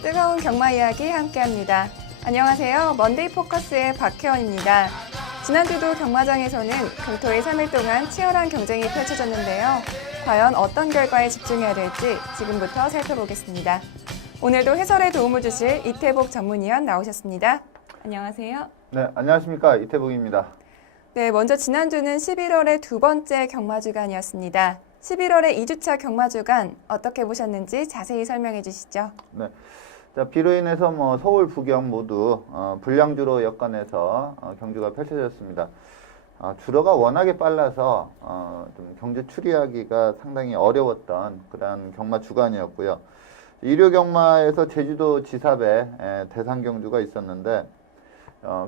뜨거운 경마 이야기 함께합니다. 안녕하세요. 먼데이 포커스의 박혜원입니다. 지난주도 경마장에서는 금토일 3일 동안 치열한 경쟁이 펼쳐졌는데요. 과연 어떤 결과에 집중해야 될지 지금부터 살펴보겠습니다. 오늘도 해설에 도움을 주실 이태복 전문위원 나오셨습니다. 안녕하세요. 네, 안녕하십니까. 이태복입니다. 네, 먼저 지난주는 11월의 두 번째 경마주간이었습니다. 11월의 2주차 경마주간 어떻게 보셨는지 자세히 설명해 주시죠. 네. 자, 비로 인해서 서울, 부경 모두 불량주로 여건에서 경주가 펼쳐졌습니다. 주로가 워낙에 빨라서 좀 경주 추리하기가 상당히 어려웠던 그런 경마 주간이었고요. 일요 경마에서 제주도 지사배 대상 경주가 있었는데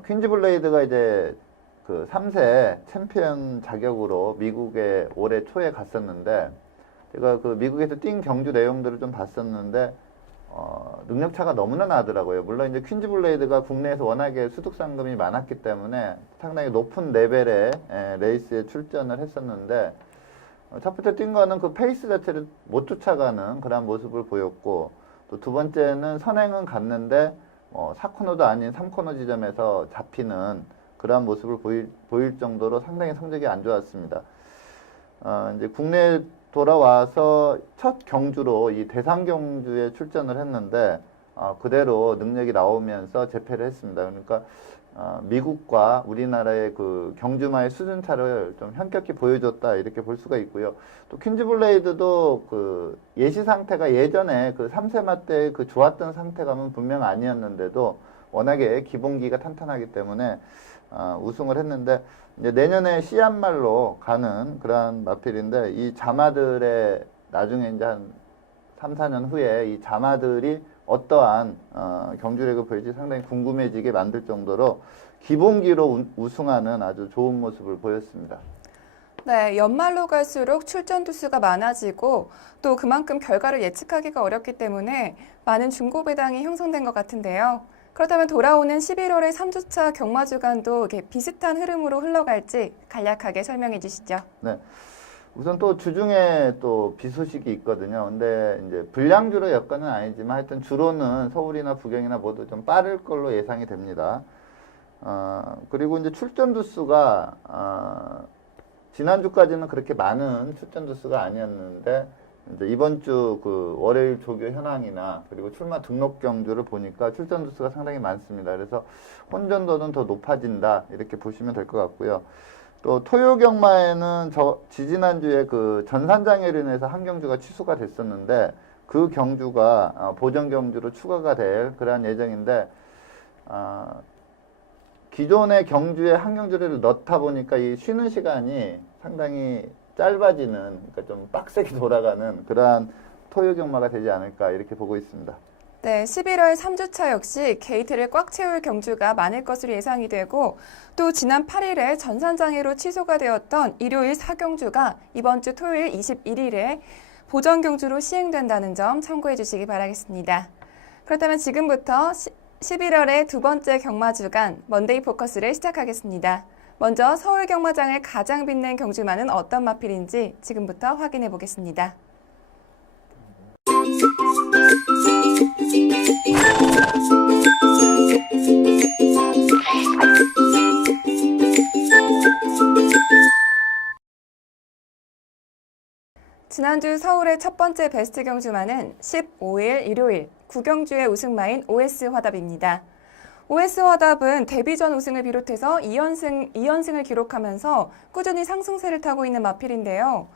퀸즈 블레이드가 이제 그 3세 챔피언 자격으로 미국에 올해 초에 갔었는데 제가 그 미국에서 뛴 경주 내용들을 좀 봤었는데 능력차가 너무나 나더라고요. 물론 이제 퀸즈 블레이드가 국내에서 워낙에 수득 상금이 많았기 때문에 상당히 높은 레벨의 레이스에 출전을 했었는데 첫 번째 뛴 거는 그 페이스 자체를 못 쫓아가는 그런 모습을 보였고 또 두 번째는 선행은 갔는데 4코너도 아닌 3코너 지점에서 잡히는 그러한 모습을 보일 정도로 상당히 성적이 안 좋았습니다. 이제 국내에 돌아와서 첫 경주로 이 대상 경주에 출전을 했는데 그대로 능력이 나오면서 재패를 했습니다. 그러니까 미국과 우리나라의 그 경주마의 수준 차를 좀 현격히 보여줬다 이렇게 볼 수가 있고요. 또 퀸즈 블레이드도 그 예시 상태가 예전에 그 3세마 때 그 좋았던 상태감은 분명 아니었는데도 워낙에 기본기가 탄탄하기 때문에 우승을 했는데 이제 내년에 시안말로 가는 그러한 마필인데 이 자마들의 나중에 이제 한 3, 4년 후에 이 자마들이 어떠한 경주력을 보일지 상당히 궁금해지게 만들 정도로 기본기로 우승하는 아주 좋은 모습을 보였습니다. 네, 연말로 갈수록 출전 두수가 많아지고 또 그만큼 결과를 예측하기가 어렵기 때문에 많은 중고 배당이 형성된 것 같은데요. 그렇다면 돌아오는 11월의 3주차 경마주간도 이렇게 비슷한 흐름으로 흘러갈지 간략하게 설명해 주시죠. 네. 우선 또 주중에 또 비 소식이 있거든요. 근데 이제 불량주로 여건은 아니지만 하여튼 주로는 서울이나 부경이나 모두 좀 빠를 걸로 예상이 됩니다. 그리고 이제 출전 두수가 지난주까지는 그렇게 많은 출전 두수가 아니었는데 이제 이번 주 그 월요일 조교 현황이나 그리고 출마 등록 경주를 보니까 출전 두수가 상당히 많습니다. 그래서 혼전도는 더 높아진다 이렇게 보시면 될 것 같고요. 또 토요 경마에는 지지난주에 그 전산장애로 인해서 한 경주가 취소가 됐었는데 그 경주가 보정 경주로 추가가 될 그러한 예정인데 기존의 경주에 한 경주를 넣다 보니까 이 쉬는 시간이 상당히 짧아지는, 그러니까 좀 빡세게 돌아가는 그러한 토요 경마가 되지 않을까 이렇게 보고 있습니다. 네, 11월 3주차 역시 게이트를 꽉 채울 경주가 많을 것으로 예상이 되고 또 지난 8일에 전산장애로 취소가 되었던 일요일 4경주가 이번 주 토요일 21일에 보정 경주로 시행된다는 점 참고해 주시기 바라겠습니다. 그렇다면 지금부터 11월의 두 번째 경마주간 먼데이 포커스를 시작하겠습니다. 먼저 서울 경마장을 가장 빛낸 경주마는 어떤 마필인지 지금부터 확인해 보겠습니다. 지난주 서울의 첫 번째 베스트 경주마는 15일 일요일 9경주의 우승마인 OS 화답입니다. OS 화답은 데뷔 전 우승을 비롯해서 2연승을 기록하면서 꾸준히 상승세를 타고 있는 마필인데요.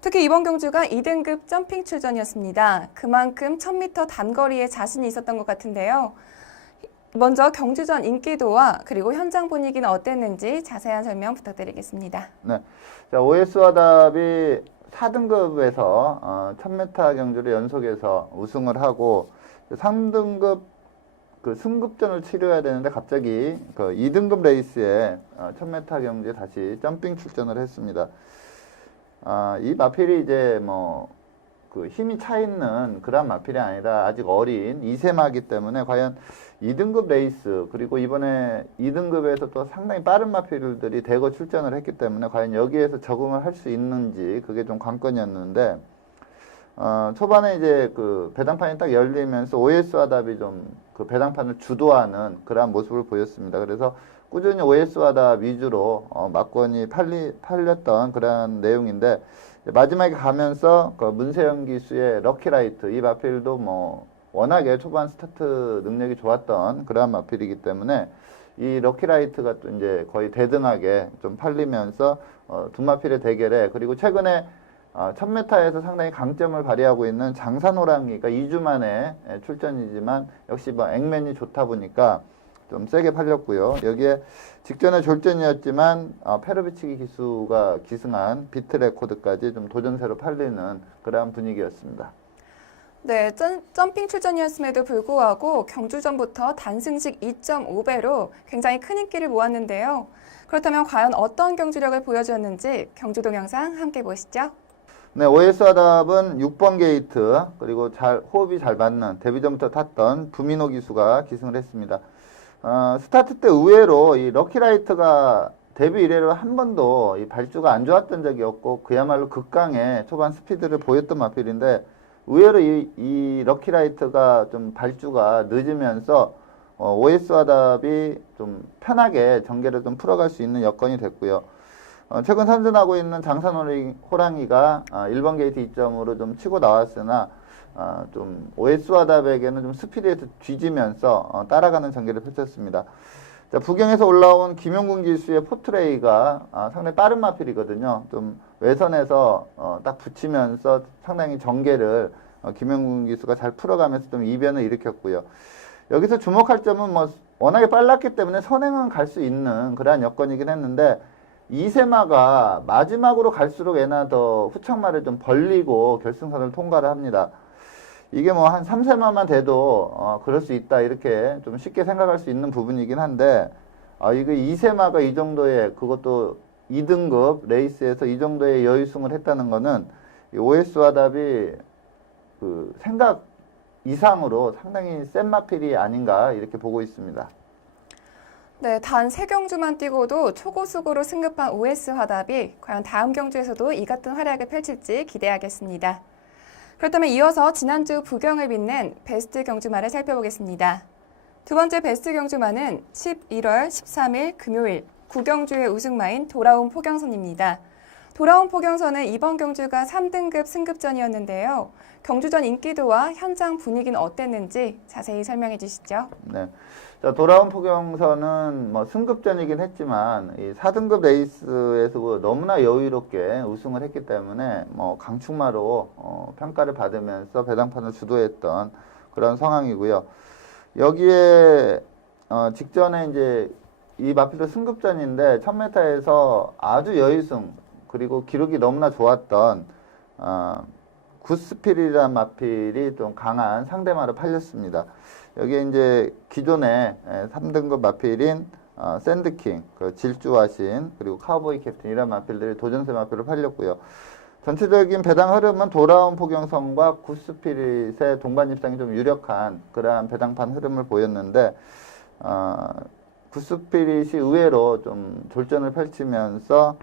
특히 이번 경주가 2등급 점핑 출전이었습니다. 그만큼 1000m 단거리에 자신이 있었던 것 같은데요. 먼저 경주 전 인기도와 그리고 현장 분위기는 어땠는지 자세한 설명 부탁드리겠습니다. 네, 자, OS 화답이 4등급에서 1000m 경주를 연속해서 우승을 하고 3등급 그 승급전을 치러야 되는데 갑자기 그 2등급 레이스에 1000m 경주에 다시 점핑 출전을 했습니다. 이 마필이 이제 그 힘이 차 있는 그런 마필이 아니라 아직 어린 2세마기 때문에 과연 2등급 레이스 그리고 이번에 2등급에서 또 상당히 빠른 마필들이 대거 출전을 했기 때문에 과연 여기에서 적응을 할 수 있는지 그게 좀 관건이었는데 초반에 이제 그 배당판이 딱 열리면서 OS 화답이 좀 그 배당판을 주도하는 그러한 모습을 보였습니다. 그래서 꾸준히 OS 화답 위주로 막권이 팔렸던 그러한 내용인데, 마지막에 가면서 그 문세영 기수의 럭키라이트 이 마필도 뭐 워낙에 초반 스타트 능력이 좋았던 그러한 마필이기 때문에 이 럭키라이트가 또 이제 거의 대등하게 좀 팔리면서 두 마필의 대결에, 그리고 최근에 1000m에서 상당히 강점을 발휘하고 있는 장산호랑이가 2주 만에 출전이지만 역시 뭐 액면이 좋다 보니까 좀 세게 팔렸고요. 여기에 직전에 졸전이었지만 페로비치기 기수가 기승한 비트 레코드까지 좀 도전세로 팔리는 그러한 분위기였습니다. 네, 점핑 출전이었음에도 불구하고 경주전부터 단승식 2.5배로 굉장히 큰 인기를 모았는데요. 그렇다면 과연 어떤 경주력을 보여주었는지 경주 동영상 함께 보시죠. 네, OS 화답은 6번 게이트, 그리고 호흡이 잘 맞는 데뷔전부터 탔던 부민호 기수가 기승을 했습니다. 스타트 때 의외로 이 럭키라이트가 데뷔 이래로 한 번도 이 발주가 안 좋았던 적이 없고 그야말로 극강의 초반 스피드를 보였던 마필인데, 의외로 이 럭키라이트가 좀 발주가 늦으면서 OS 화답이 좀 편하게 전개를 좀 풀어갈 수 있는 여건이 됐고요. 최근 선전하고 있는 장산호랑이가 1번 게이트 2점으로 좀 치고 나왔으나 좀 OS 화답에게는 좀 스피드에서 뒤지면서 따라가는 전개를 펼쳤습니다. 자, 부경에서 올라온 김용군 기수의 포트레이가 상당히 빠른 마필이거든요. 좀 외선에서 딱 붙이면서 상당히 전개를 김용군 기수가 잘 풀어가면서 좀 이변을 일으켰고요. 여기서 주목할 점은 뭐 워낙에 빨랐기 때문에 선행은 갈 수 있는 그러한 여건이긴 했는데, 이세마가 마지막으로 갈수록 애나 더 후청마를 좀 벌리고 결승선을 통과를 합니다. 이게 뭐 한 3세마만 돼도 그럴 수 있다 이렇게 좀 쉽게 생각할 수 있는 부분이긴 한데, 이거 2세마가 이 정도의, 그것도 2등급 레이스에서 이 정도의 여유승을 했다는 거는 이 OS 화답이 그 생각 이상으로 상당히 센 마필이 아닌가 이렇게 보고 있습니다. 네, 단 3경주만 뛰고도 초고속으로 승급한 OS 화답이 과연 다음 경주에서도 이 같은 활약을 펼칠지 기대하겠습니다. 그렇다면 이어서 지난주 부경을 빛낸 베스트 경주마를 살펴보겠습니다. 두 번째 베스트 경주마는 11월 13일 금요일 구경주의 우승마인 돌아온 포경선입니다. 돌아온 포경선은 이번 경주가 3등급 승급전이었는데요. 경주전 인기도와 현장 분위기는 어땠는지 자세히 설명해 주시죠. 네. 자, 돌아온 포경선은 뭐 승급전이긴 했지만 이 4등급 레이스에서 너무나 여유롭게 우승을 했기 때문에 뭐 강축마로 평가를 받으면서 배당판을 주도했던 그런 상황이고요. 여기에 직전에 이제 이 마필도 승급전인데 1000m에서 아주 여유승, 그리고 기록이 너무나 좋았던 굿스피릿이라는 마필이 좀 강한 상대마로 팔렸습니다. 여기에 이제 기존의 3등급 마필인 샌드킹, 그 질주화신, 그리고 카우보이 캡틴 이런 마필들이 도전세 마필로 팔렸고요. 전체적인 배당 흐름은 돌아온 포경선과 굿스피릿의 동반 입상이 좀 유력한 그러한 배당판 흐름을 보였는데, 굿스피릿이 의외로 좀 졸전을 펼치면서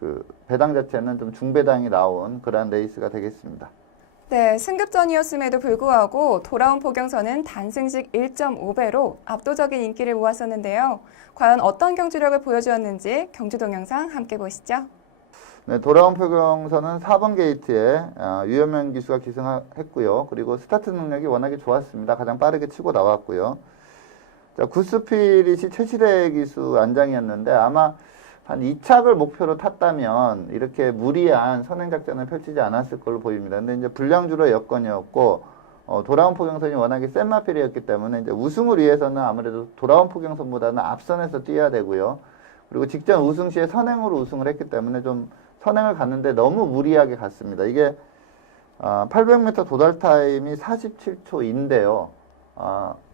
그 배당 자체는 좀 중배당이 나온 그러한 레이스가 되겠습니다. 네, 승급전이었음에도 불구하고 돌아온 포경선은 단승식 1.5배로 압도적인 인기를 모았었는데요. 과연 어떤 경주력을 보여주었는지 경주 동영상 함께 보시죠. 네, 돌아온 포경선은 4번 게이트에 유현명 기수가 기승했고요. 그리고 스타트 능력이 워낙에 좋았습니다. 가장 빠르게 치고 나왔고요. 자, 굿스피릿이 최실의 기수 안장이었는데 아마 한 2착을 목표로 탔다면 이렇게 무리한 선행작전을 펼치지 않았을 걸로 보입니다. 근데 이제 불량주로 여건이었고, 돌아온 포경선이 워낙에 센 마필이었기 때문에 이제 우승을 위해서는 아무래도 돌아온 포경선보다는 앞선에서 뛰어야 되고요. 그리고 직전 우승 시에 선행으로 우승을 했기 때문에 좀 선행을 갔는데 너무 무리하게 갔습니다. 이게 800m 도달 타임이 47초인데요.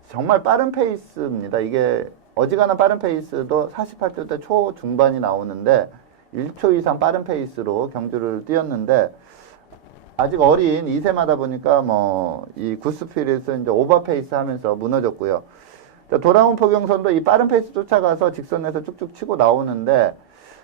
정말 빠른 페이스입니다. 이게 어지간한 빠른 페이스도 48초 초중반이 나오는데 1초 이상 빠른 페이스로 경주를 뛰었는데, 아직 어린 2세마다 보니까 뭐 이 굿스피릿은 이제 오버 페이스 하면서 무너졌고요. 돌아온 포경선도 이 빠른 페이스 쫓아가서 직선에서 쭉쭉 치고 나오는데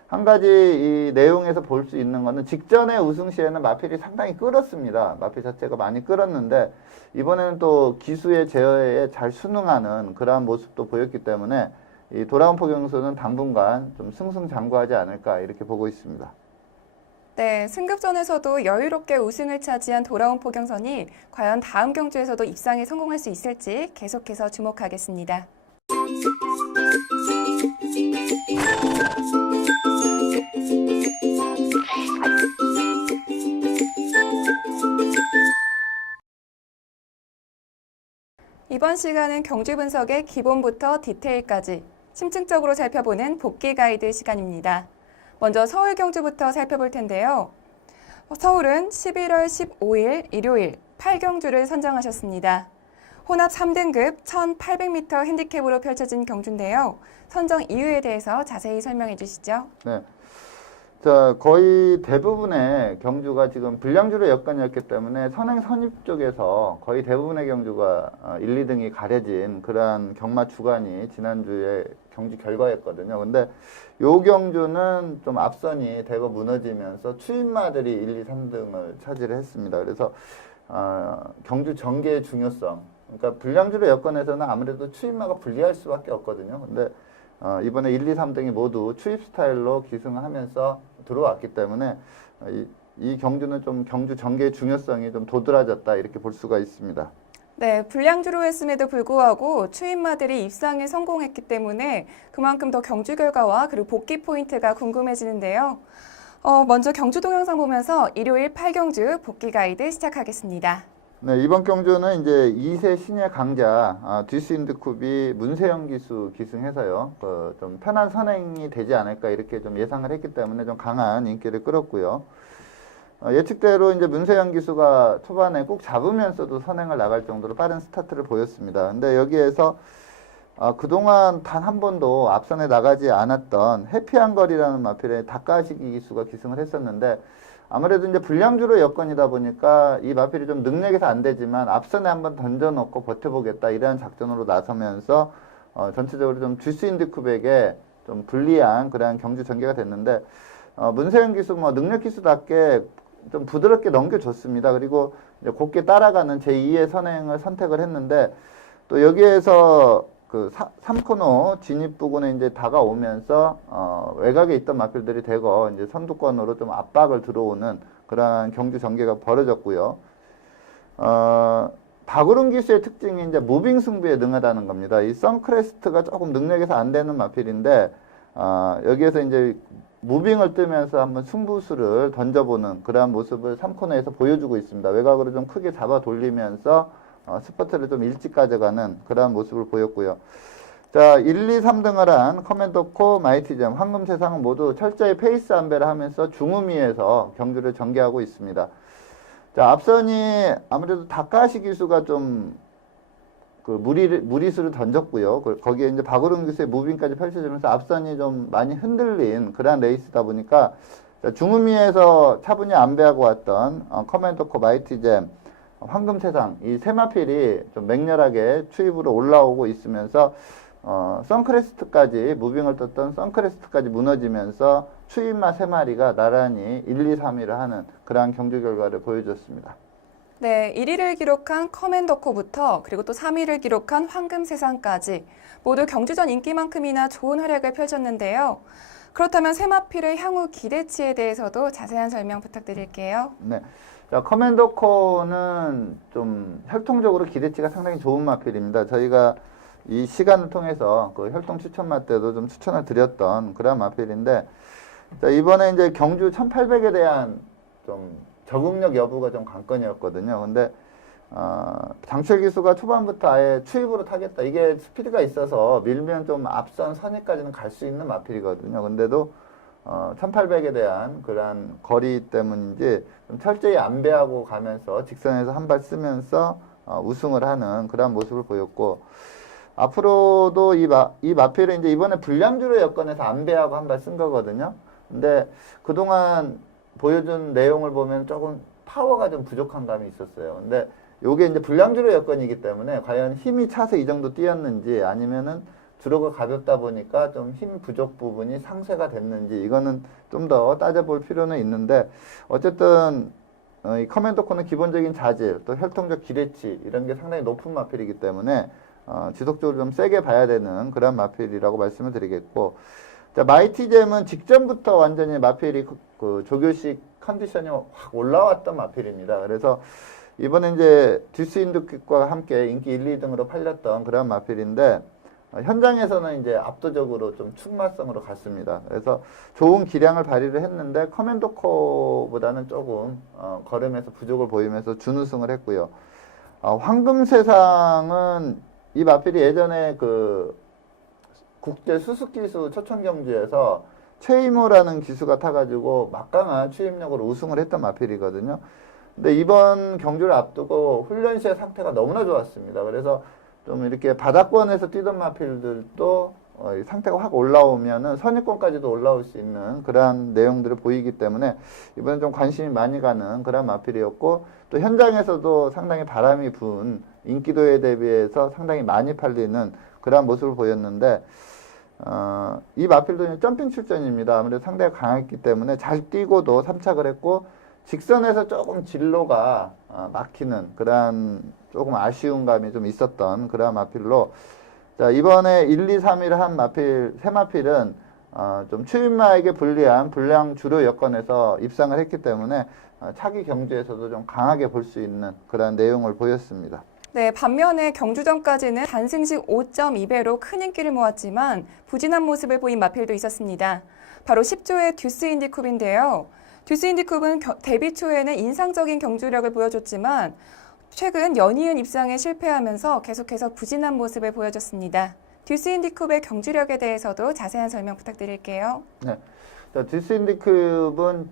한 가지 이 내용에서 볼 수 있는 거는 직전에 우승 시에는 마필이 상당히 끌었습니다. 마필 자체가 많이 끌었는데 이번에는 또 기수의 제어에 잘 순응하는 그러한 모습도 보였기 때문에 이 도라운포 경선은 당분간 좀 승승장구하지 않을까 이렇게 보고 있습니다. 네, 승급전에서도 여유롭게 우승을 차지한 돌아온 포경선이 과연 다음 경주에서도 입상에 성공할 수 있을지 계속해서 주목하겠습니다. 이번 시간은 경주 분석의 기본부터 디테일까지 심층적으로 살펴보는 복귀 가이드 시간입니다. 먼저 서울 경주부터 살펴볼 텐데요. 서울은 11월 15일 일요일 8경주를 선정하셨습니다. 혼합 3등급 1800m 핸디캡으로 펼쳐진 경주인데요. 선정 이유에 대해서 자세히 설명해 주시죠. 네. 자, 거의 대부분의 경주가 지금 불량주로 여건이었기 때문에 선행 선입 쪽에서 거의 대부분의 경주가 1, 2등이 가려진 그러한 경마 주간이 지난주에 경주 결과였거든요. 근데 요 경주는 좀 앞선이 대거 무너지면서 추임마들이 1, 2, 3등을 차지를 했습니다. 그래서 경주 전개의 중요성, 그러니까 불량주로 여건에서는 아무래도 추임마가 불리할 수밖에 없거든요. 근데 이번에 1, 2, 3등이 모두 추입 스타일로 기승하면서 들어왔기 때문에 이 경주는 좀 경주 전개의 중요성이 좀 도드라졌다 이렇게 볼 수가 있습니다. 네, 불량주로 했음에도 불구하고 추임마들이 입상에 성공했기 때문에 그만큼 더 경주 결과와 그리고 복귀 포인트가 궁금해지는데요. 먼저 경주 동영상 보면서 일요일 8경주 복귀 가이드 시작하겠습니다. 네, 이번 경주는 이제 2세 신예 강자 듀스인드쿱이 문세영 기수 기승해서요. 좀 편한 선행이 되지 않을까 이렇게 좀 예상을 했기 때문에 좀 강한 인기를 끌었고요. 예측대로 이제 문세영 기수가 초반에 꼭 잡으면서도 선행을 나갈 정도로 빠른 스타트를 보였습니다. 근데 여기에서 그동안 단 한 번도 앞선에 나가지 않았던 해피한 거리라는 마필에 닭가시기 기수가 기승을 했었는데 아무래도 이제 불량주로 여건이다 보니까 이 마필이 좀 능력에서 안 되지만 앞선에 한번 던져놓고 버텨보겠다 이러한 작전으로 나서면서 전체적으로 좀 듀스인드쿱에게 좀 불리한 그러한 경주 전개가 됐는데 문세영 기수 뭐 능력 기수답게 좀 부드럽게 넘겨줬습니다. 그리고 이제 곱게 따라가는 제2의 선행을 선택을 했는데 또 여기에서 그 3코너 진입 부근에 이제 다가오면서 외곽에 있던 마필들이 대거 이제 선두권으로 좀 압박을 들어오는 그러한 경주 전개가 벌어졌고요. 박우름 기수의 특징이 이제 무빙 승부에 능하다는 겁니다. 이 선크레스트가 조금 능력에서 안 되는 마필인데 여기에서 이제 무빙을 뜨면서 한번 승부수를 던져보는 그러한 모습을 3코너에서 보여주고 있습니다. 외곽으로 좀 크게 잡아 돌리면서 스퍼트를 좀 일찍 가져가는 그러한 모습을 보였고요. 자, 1, 2, 3등을 한 커맨더코, 마이티잼, 황금세상은 모두 철저히 페이스 안배를 하면서 중후미에서 경주를 전개하고 있습니다. 자, 앞선이 아무래도 다카시 기수가 좀 그 무리수를 던졌고요. 거기에 이제 박우름 기수의 무빙까지 펼쳐지면서 앞선이 좀 많이 흔들린 그러한 레이스다 보니까 중후미에서 차분히 안배하고 왔던 커맨더코, 마이티잼, 황금세상 이 세 마필이 좀 맹렬하게 추입으로 올라오고 있으면서 선크레스트까지 무빙을 떴던 선크레스트까지 무너지면서 추입마 세 마리가 나란히 1, 2, 3위를 하는 그러한 경주 결과를 보여줬습니다. 네, 1위를 기록한 커맨더코부터 그리고 또 3위를 기록한 황금세상까지 모두 경주전 인기만큼이나 좋은 활약을 펼쳤는데요. 그렇다면 세 마필의 향후 기대치에 대해서도 자세한 설명 부탁드릴게요. 네. 자, 커맨더코는 좀 혈통적으로 기대치가 상당히 좋은 마필입니다. 저희가 이 시간을 통해서 그 혈통 추천마 때도 좀 추천을 드렸던 그런 마필인데, 자, 이번에 이제 경주 1800에 대한 좀 적응력 여부가 좀 관건이었거든요. 근데, 장철 기수가 초반부터 아예 추입으로 타겠다. 이게 스피드가 있어서 밀면 좀 앞선 선위까지는 갈 수 있는 마필이거든요. 근데도 1800에 대한 그러한 거리 때문인지 좀 철저히 안배하고 가면서 직선에서 한 발 쓰면서 우승을 하는 그러한 모습을 보였고, 앞으로도 이 마필은 이제 이번에 불량주로 여건에서 안배하고 한 발 쓴 거거든요. 근데 그동안 보여준 내용을 보면 조금 파워가 좀 부족한 감이 있었어요. 근데 요게 이제 불량주로 여건이기 때문에 과연 힘이 차서 이 정도 뛰었는지 아니면은 주로가 가볍다 보니까 좀 힘 부족 부분이 상쇄가 됐는지 이거는 좀 더 따져볼 필요는 있는데 어쨌든 이 커맨더 코는 기본적인 자질 또 혈통적 기대치 이런 게 상당히 높은 마필이기 때문에 지속적으로 좀 세게 봐야 되는 그런 마필이라고 말씀을 드리겠고 자, 마이티잼은 직전부터 완전히 마필이 그 조교식 컨디션이 확 올라왔던 마필입니다. 그래서 이번에 이제 듀스 인드킥과 함께 인기 1, 2등으로 팔렸던 그런 마필인데 현장에서는 이제 압도적으로 좀 충마성으로 갔습니다. 그래서 좋은 기량을 발휘를 했는데 커맨더코보다는 조금 걸음에서 부족을 보이면서 준우승을 했고요. 황금세상은 이 마필이 예전에 그 국제 수수기수 초청경주에서 최이모라는 기수가 타가지고 막강한 추임력으로 우승을 했던 마필이거든요. 근데 이번 경주를 앞두고 훈련 시의 상태가 너무나 좋았습니다. 그래서 좀 이렇게 바닥권에서 뛰던 마필들도 상태가 확 올라오면은 선입권까지도 올라올 수 있는 그러한 내용들을 보이기 때문에 이번엔 좀 관심이 많이 가는 그런 마필이었고 또 현장에서도 상당히 바람이 분 인기도에 대비해서 상당히 많이 팔리는 그러한 모습을 보였는데 이 마필도 점핑 출전입니다. 아무래도 상대가 강했기 때문에 잘 뛰고도 삼착을 했고 직선에서 조금 진로가 막히는 그러한 조금 아쉬운 감이 좀 있었던 그러한 마필로 자 이번에 1, 2, 3위를 한 마필 세 마필은 좀 추임마에게 불리한 불량 주로 여건에서 입상을 했기 때문에 차기 경주에서도 좀 강하게 볼 수 있는 그러한 내용을 보였습니다. 네, 반면에 경주 전까지는 단승식 5.2배로 큰 인기를 모았지만 부진한 모습을 보인 마필도 있었습니다. 바로 10조의 듀스 인디쿱인데요. 듀스 인디쿱은 데뷔 초에는 인상적인 경주력을 보여줬지만 최근 연이은 입상에 실패하면서 계속해서 부진한 모습을 보여줬습니다. 듀스 인디쿱의 경주력에 대해서도 자세한 설명 부탁드릴게요. 네, 자, 듀스 인디쿱은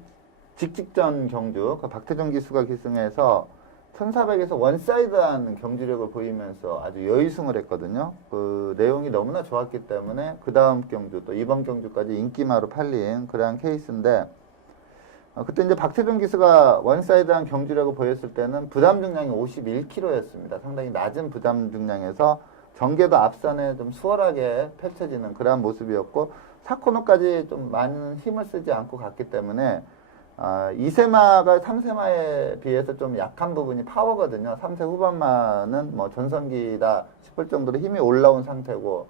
직직전 경주, 박태종 기수가 기승해서 1400에서 원사이드한 경주력을 보이면서 아주 여의승을 했거든요. 그 내용이 너무나 좋았기 때문에 그 다음 경주 또 이번 경주까지 인기마로 팔린 그러한 케이스인데 그때 이제 박태종 기수가 원사이드한 경주력을 보였을 때는 부담 중량이 51kg였습니다. 상당히 낮은 부담 중량에서 전개도 앞선에 좀 수월하게 펼쳐지는 그러한 모습이었고 4코너까지 좀 많은 힘을 쓰지 않고 갔기 때문에 2세마가 3세마에 비해서 좀 약한 부분이 파워거든요. 3세 후반마는 뭐 전성기다 싶을 정도로 힘이 올라온 상태고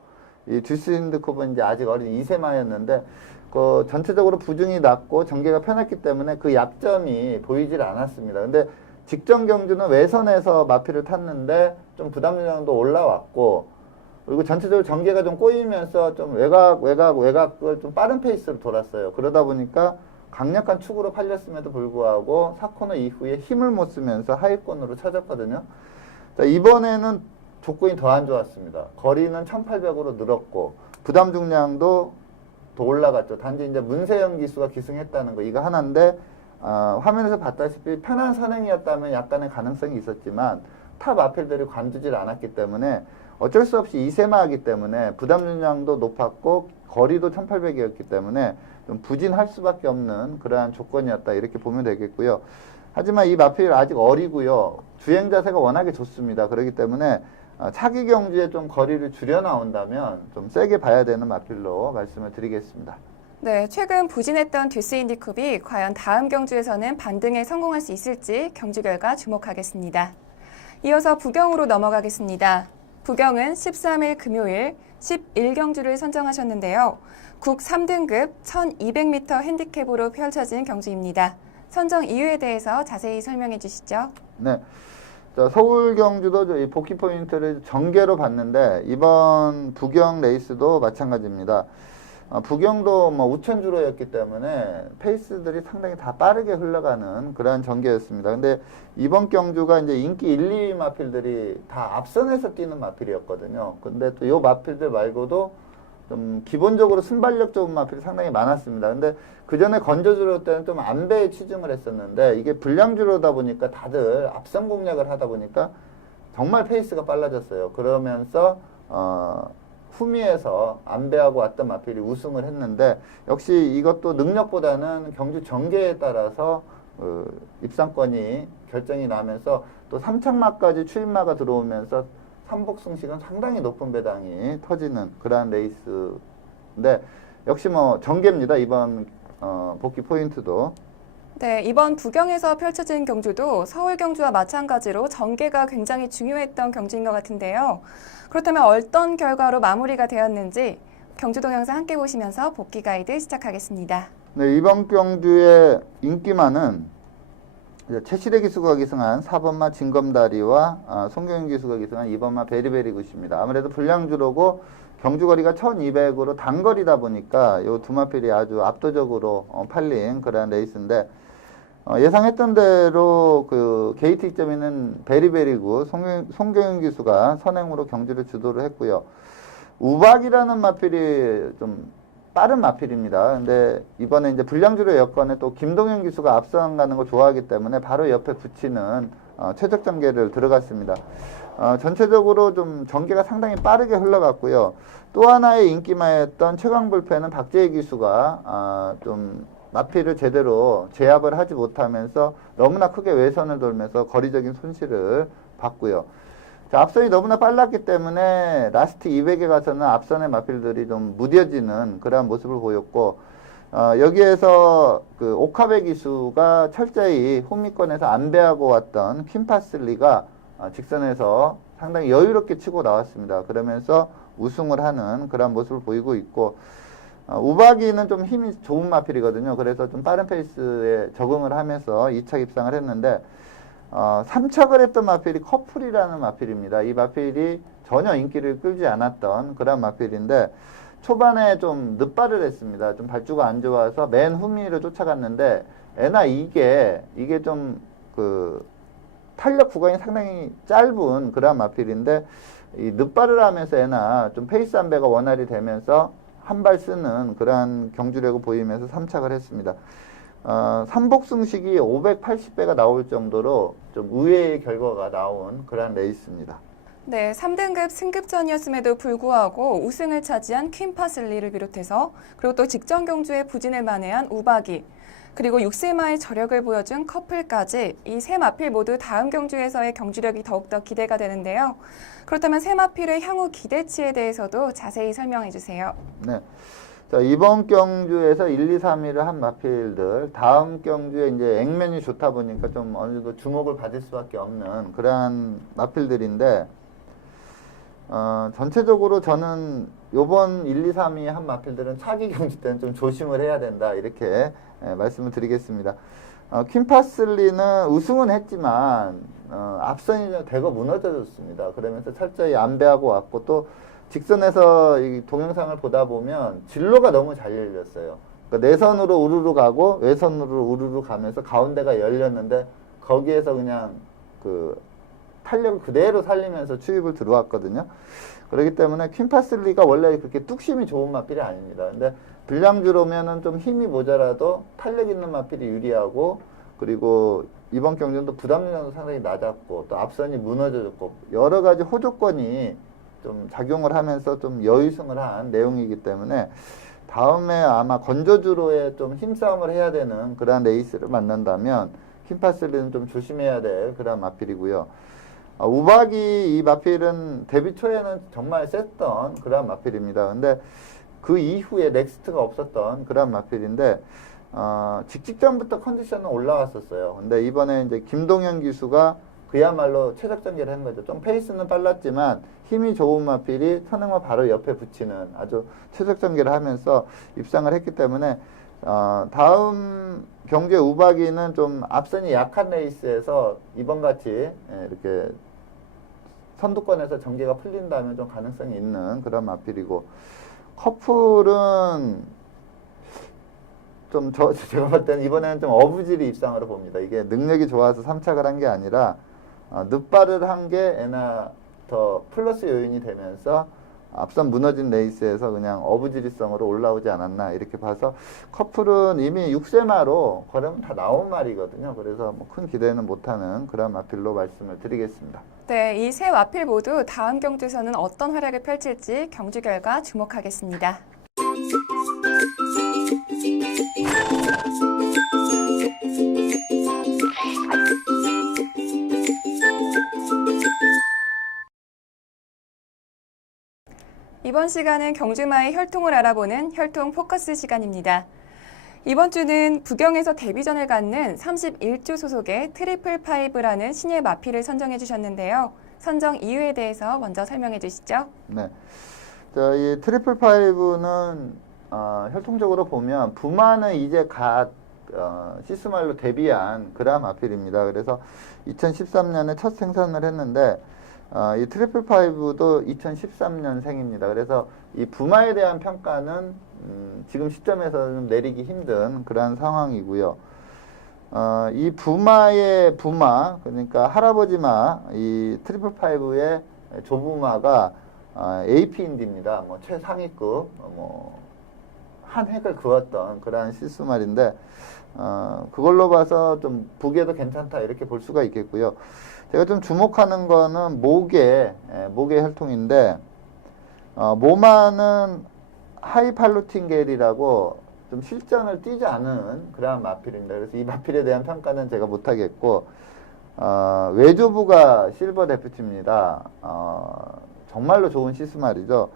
이 듀스 인디쿱은 이제 아직 어린 2세마였는데 그 전체적으로 부중이 낮고 전개가 편했기 때문에 그 약점이 보이질 않았습니다. 근데 직전 경주는 외선에서 마필을 탔는데 좀 부담 중량도 올라왔고 그리고 전체적으로 전개가 좀 꼬이면서 좀 외곽을 좀 빠른 페이스로 돌았어요. 그러다 보니까 강력한 축으로 팔렸음에도 불구하고 4코너 이후에 힘을 못 쓰면서 하위권으로 쳐졌거든요. 자, 이번에는 조건이 더 안 좋았습니다. 거리는 1800으로 늘었고 부담 중량도 더 올라갔죠. 단지 이제 문세영 기수가 기승했다는 거 이거 하나인데 화면에서 봤다시피 편한 선행이었다면 약간의 가능성이 있었지만 탑 아필들이 관두질 않았기 때문에 어쩔 수 없이 2세마이기 때문에 부담 중량도 높았고 거리도 1800이었기 때문에 좀 부진할 수밖에 없는 그러한 조건이었다 이렇게 보면 되겠고요. 하지만 이 마필 아직 어리고요. 주행 자세가 워낙에 좋습니다. 그렇기 때문에 차기 경주에 좀 거리를 줄여 나온다면 좀 세게 봐야 되는 마필로 말씀을 드리겠습니다. 네, 최근 부진했던 듀스 인디쿱이 과연 다음 경주에서는 반등에 성공할 수 있을지 경주 결과 주목하겠습니다. 이어서 부경으로 넘어가겠습니다. 부경은 13일 금요일 11경주를 선정하셨는데요. 국 3등급 1200m 핸디캡으로 펼쳐진 경주입니다. 선정 이유에 대해서 자세히 설명해 주시죠. 네. 자, 서울 경주도 이 복귀 포인트를 전개로 봤는데 이번 부경 레이스도 마찬가지입니다. 부경도 뭐 우천주로였기 때문에 페이스들이 상당히 다 빠르게 흘러가는 그러한 전개였습니다. 근데 이번 경주가 이제 인기 1, 2위 마필들이 다 앞선에서 뛰는 마필이었거든요. 근데 또 요 마필들 말고도 좀 기본적으로 순발력 좋은 마필이 상당히 많았습니다. 근데 그 전에 건조주로 때는 좀 안배에 치중을 했었는데 이게 불량주로다 보니까 다들 앞선 공략을 하다 보니까 정말 페이스가 빨라졌어요. 그러면서 후미에서 안배하고 왔던 마필이 우승을 했는데 역시 이것도 능력보다는 경주 전개에 따라서 입상권이 결정이 나면서 또 3착마까지 추임마가 들어오면서 삼복승식은 상당히 높은 배당이 터지는 그러한 레이스인데 역시 뭐 전개입니다. 이번 복귀 포인트도. 네, 이번 부경에서 펼쳐진 경주도 서울 경주와 마찬가지로 전개가 굉장히 중요했던 경주인 것 같은데요. 그렇다면 어떤 결과로 마무리가 되었는지 경주 동영상 함께 보시면서 복귀 가이드 시작하겠습니다. 네, 이번 경주의 인기만은 최시대 기수가 기승한 4번마 진검다리와 송경윤 기수가 기승한 2번마 베리베리굿입니다. 아무래도 불량주로고 경주거리가 1200으로 단거리다 보니까 이 두 마필이 아주 압도적으로 팔린 그런 레이스인데 예상했던 대로 그 게이트 이점 있는 베리베리굿 송경윤 기수가 선행으로 경주를 주도를 했고요. 우박이라는 마필이 좀 빠른 마필입니다. 근데 이번에 이제 불량주로 여건에 또 김동현 기수가 앞서가는 거 좋아하기 때문에 바로 옆에 붙이는 최적 전개를 들어갔습니다. 전체적으로 좀 전개가 상당히 빠르게 흘러갔고요. 또 하나의 인기마였던 최강불패는 박재희 기수가 좀 마필을 제대로 제압을 하지 못하면서 너무나 크게 외선을 돌면서 거리적인 손실을 봤고요. 자, 앞선이 너무나 빨랐기 때문에 라스트 200에 가서는 앞선의 마필들이 좀 무뎌지는 그러한 모습을 보였고 여기에서 그 오카베 기수가 철저히 홈미권에서 안배하고 왔던 퀸파슬리가 직선에서 상당히 여유롭게 치고 나왔습니다. 그러면서 우승을 하는 그런 모습을 보이고 있고 우박이는 좀 힘이 좋은 마필이거든요. 그래서 좀 빠른 페이스에 적응을 하면서 2차 입상을 했는데 3착을 했던 마필이 커플이라는 마필입니다. 이 마필이 전혀 인기를 끌지 않았던 그런 마필인데 초반에 좀 늦발을 했습니다. 좀 발주가 안 좋아서 맨 후미를 쫓아갔는데 애나 이게 좀 그 탄력 구간이 상당히 짧은 그런 마필인데 이 늦발을 하면서 애나 좀 페이스 안배가 원활히 되면서 한 발 쓰는 그러한 경주력을 보이면서 3착을 했습니다. 삼복승식이 580배가 나올 정도로 좀 의외의 결과가 나온 그런 레이스입니다. 네, 3등급 승급전이었음에도 불구하고 우승을 차지한 퀸파슬리를 비롯해서 그리고 또 직전 경주에 부진을 만회한 우박이 그리고 6세마의 저력을 보여준 커플까지 이 세 마필 모두 다음 경주에서의 경주력이 더욱더 기대가 되는데요. 그렇다면 세 마필의 향후 기대치에 대해서도 자세히 설명해 주세요. 네. 자, 이번 경주에서 1, 2, 3위를 한 마필들 다음 경주에 이제 액면이 좋다 보니까 좀 어느 정도 주목을 받을 수밖에 없는 그러한 마필들인데 전체적으로 저는 요번 1, 2, 3위 한 마필들은 차기 경주 때는 좀 조심을 해야 된다 이렇게 말씀을 드리겠습니다. 퀸파슬리는 우승은 했지만 앞선이 대거 무너져졌습니다. 그러면서 철저히 안배하고 왔고 또 직선에서 이 동영상을 보다 보면 진로가 너무 잘 열렸어요. 그러니까 내선으로 우르르 가고 외선으로 우르르 가면서 가운데가 열렸는데 거기에서 그냥 그 탄력을 그대로 살리면서 추입을 들어왔거든요. 그렇기 때문에 퀸파슬리가 원래 그렇게 뚝심이 좋은 마필이 아닙니다. 근데 불량주로면은 좀 힘이 모자라도 탄력 있는 마필이 유리하고 그리고 이번 경주도 부담률도 상당히 낮았고 또 앞선이 무너져졌고 여러 가지 호조건이 좀 작용을 하면서 좀 여유승을 한 내용이기 때문에 다음에 아마 건조주로의 좀 힘싸움을 해야 되는 그런 레이스를 만난다면 퀸파슬리는 좀 조심해야 될 그런 마필이고요. 우박이 이 마필은 데뷔 초에는 정말 셌던 그런 마필입니다. 근데 그 이후에 넥스트가 없었던 그런 마필인데 직전부터 컨디션은 올라왔었어요. 근데 이번에 이제 김동현 기수가 그야말로 최적 전개를 한 거죠. 좀 페이스는 빨랐지만 힘이 좋은 마필이 선행과 바로 옆에 붙이는 아주 최적 전개를 하면서 입상을 했기 때문에 다음 경주의 우박이는 좀 앞선이 약한 레이스에서 이번같이 이렇게 선두권에서 전개가 풀린다면 좀 가능성이 있는 그런 마필이고 커플은 좀 제가 볼 때는 이번에는 좀 어부지리 입상으로 봅니다. 이게 능력이 좋아서 3착을 한 게 아니라 늦발을 한 게 애나 더 플러스 요인이 되면서 앞선 무너진 레이스에서 그냥 어부지리성으로 올라오지 않았나 이렇게 봐서 커플은 이미 6세마로 걸으면 다 나온 말이거든요. 그래서 뭐 큰 기대는 못하는 그런 마필로 말씀을 드리겠습니다. 네, 이 세 마필 모두 다음 경주에서는 어떤 활약을 펼칠지 경주 결과 주목하겠습니다. 이번 시간은 경주마의 혈통을 알아보는 혈통 포커스 시간입니다. 이번 주는 부경에서 데뷔전을 갖는 31조 소속의 트리플5라는 신예 마필을 선정해 주셨는데요. 선정 이유에 대해서 먼저 설명해 주시죠. 네. 자, 이 트리플5는 혈통적으로 보면 부마는 이제 시스말로 데뷔한 그라 마필입니다. 그래서 2013년에 첫 생산을 했는데 이 트리플5도 2013년생입니다. 그래서 이 부마에 대한 평가는 지금 시점에서는 내리기 힘든 그런 상황이고요. 이 부마의 부마, 그러니까 할아버지마, 이 트리플5의 조부마가 AP인디입니다. 뭐 최상위급, 한 획을 그었던 그러한 시스말인데, 그걸로 봐서 좀 보기에도 괜찮다 이렇게 볼 수가 있겠고요. 제가 좀 주목하는 거는 목의 혈통인데, 모마는 하이팔로틴겔이라고 좀 실전을 뛰지 않은 그러한 마필입니다. 그래서 이 마필에 대한 평가는 제가 못하겠고, 외조부가 실버 데프티입니다. 정말로 좋은 시스말이죠.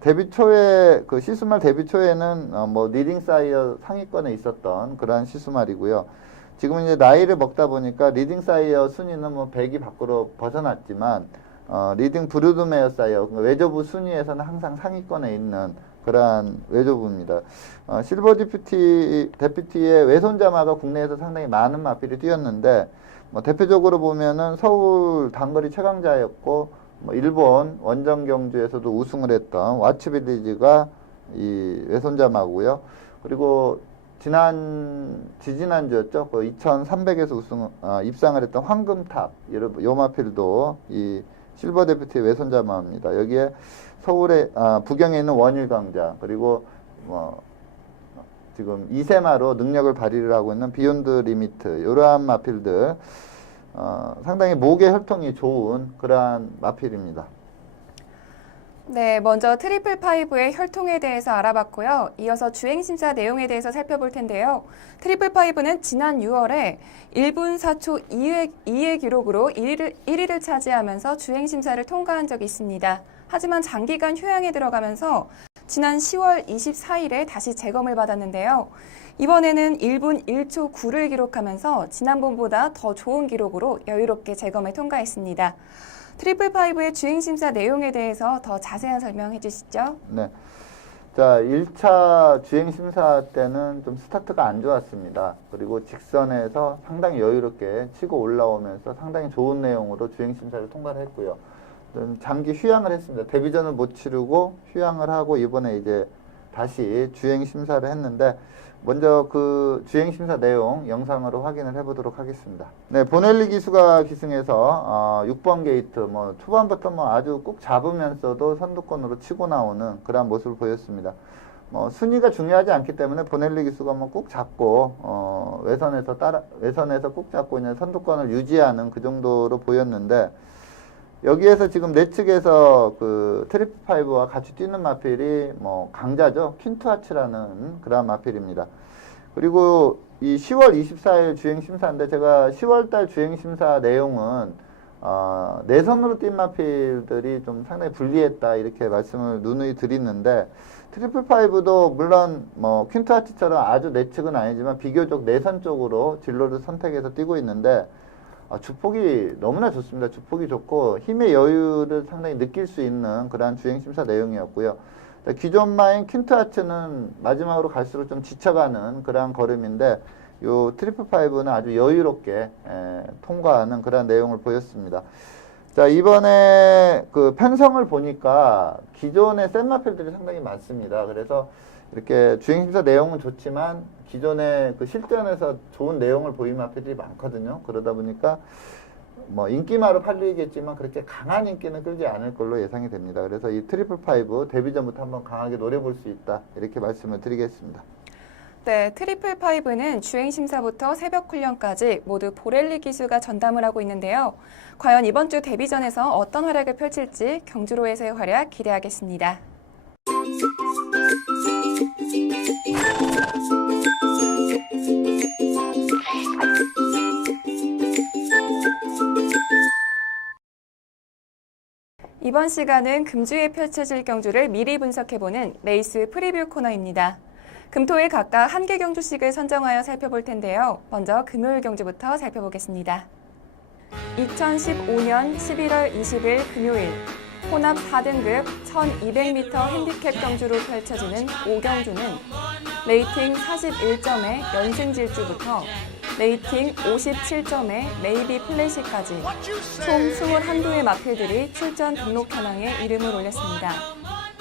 데뷔 초에, 시스말 데뷔 초에는, 리딩 사이어 상위권에 있었던 그러한 시스말이고요. 지금은 이제 나이를 먹다 보니까 리딩 사이어 순위는 100이 밖으로 벗어났지만, 리딩 브루드메어 사이어, 외조부 순위에서는 항상 상위권에 있는 그러한 외조부입니다. 실버 데피티의 외손자마가 국내에서 상당히 많은 마필이 뛰었는데, 대표적으로 보면은 서울 단거리 최강자였고, 일본 원정 경주에서도 우승을 했던 와츠빌리지가 이 외손자마고요. 그리고 지지난주였죠. 2300에서 입상을 했던 황금탑, 요 마필도 이 실버 데프티의 외손자마입니다. 여기에 서울에, 부경에 있는 원일강자, 그리고 지금 2세마로 능력을 발휘를 하고 있는 비욘드 리미트, 이러한 마필들, 상당히 목의 혈통이 좋은 그러한 마필입니다. 네, 먼저 트리플5의 혈통에 대해서 알아봤고요. 이어서 주행심사 내용에 대해서 살펴볼 텐데요. 트리플5는 지난 6월에 1분 4초 2의 기록으로 1위를 차지하면서 주행심사를 통과한 적이 있습니다. 하지만 장기간 휴양에 들어가면서 지난 10월 24일에 다시 재검을 받았는데요. 이번에는 1분 1초 9를 기록하면서 지난번보다 더 좋은 기록으로 여유롭게 재검을 통과했습니다. 트리플5의 주행심사 내용에 대해서 더 자세한 설명해 주시죠. 네. 자, 1차 주행심사 때는 좀 스타트가 안 좋았습니다. 그리고 직선에서 상당히 여유롭게 치고 올라오면서 상당히 좋은 내용으로 주행심사를 통과를 했고요. 장기 휴양을 했습니다. 데뷔전을 못 치르고 휴양을 하고 이번에 이제 다시 주행심사를 했는데, 먼저 그 주행심사 내용 영상으로 확인을 해보도록 하겠습니다. 네, 보넬리 기수가 기승해서 6번 게이트, 초반부터 아주 꾹 잡으면서도 선두권으로 치고 나오는 그런 모습을 보였습니다. 순위가 중요하지 않기 때문에 보넬리 기수가 꾹 잡고 외선에서 꾹 잡고 있는 선두권을 유지하는 그 정도로 보였는데, 여기에서 지금 내 측에서 그 트리플5와 같이 뛰는 마필이 강자죠. 퀸트하츠라는 그런 마필입니다. 그리고 이 10월 24일 주행심사인데, 제가 10월달 주행심사 내용은 내선으로 뛴 마필들이 좀 상당히 불리했다 이렇게 말씀을 누누이 드리는데, 트리플5도 물론 퀸트하츠처럼 아주 내측은 아니지만 비교적 내선 쪽으로 진로를 선택해서 뛰고 있는데, 주폭이 너무나 좋습니다. 주폭이 좋고 힘의 여유를 상당히 느낄 수 있는 그러한 주행심사 내용이었고요. 기존 마인 퀸트하츠는 마지막으로 갈수록 좀 지쳐가는 그러한 걸음인데, 요 트리플5는 아주 여유롭게 통과하는 그러한 내용을 보였습니다. 자, 이번에 그 편성을 보니까 기존의 센 마필들이 상당히 많습니다. 그래서 이렇게 주행심사 내용은 좋지만 기존에 그 실전에서 좋은 내용을 보인 마필들이 많거든요. 그러다 보니까 인기마로 팔리겠지만 그렇게 강한 인기는 끌지 않을 걸로 예상이 됩니다. 그래서 이 트리플5 데뷔전부터 한번 강하게 노려볼 수 있다 이렇게 말씀을 드리겠습니다. 네, 트리플5는 주행심사부터 새벽 훈련까지 모두 보렐리 기수가 전담을 하고 있는데요. 과연 이번 주 데뷔전에서 어떤 활약을 펼칠지 경주로에서의 활약 기대하겠습니다. 이번 시간은 금주에 펼쳐질 경주를 미리 분석해보는 레이스 프리뷰 코너입니다. 금토일 각각 한 개 경주씩을 선정하여 살펴볼 텐데요. 먼저 금요일 경주부터 살펴보겠습니다. 2015년 11월 20일 금요일 혼합 4등급 1200m 핸디캡 경주로 펼쳐지는 5경주는 레이팅 41점의 연승 질주부터 레이팅 57점의 네이비 플래시까지 총 21두의 마필들이 출전 등록 현황에 이름을 올렸습니다.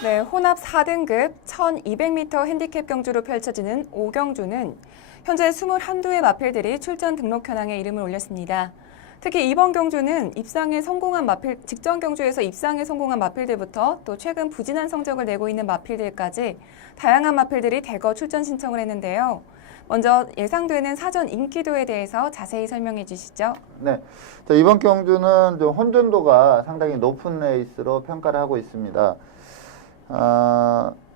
네, 혼합 4등급 1200m 핸디캡 경주로 펼쳐지는 5경주는 현재 21두의 마필들이 출전 등록 현황에 이름을 올렸습니다. 특히 이번 경주는 입상에 성공한 마필, 직전 경주에서 입상에 성공한 마필들부터 또 최근 부진한 성적을 내고 있는 마필들까지 다양한 마필들이 대거 출전 신청을 했는데요. 먼저 예상되는 사전 인기도에 대해서 자세히 설명해 주시죠. 네, 자, 이번 경주는 좀 혼돈도가 상당히 높은 레이스로 평가를 하고 있습니다.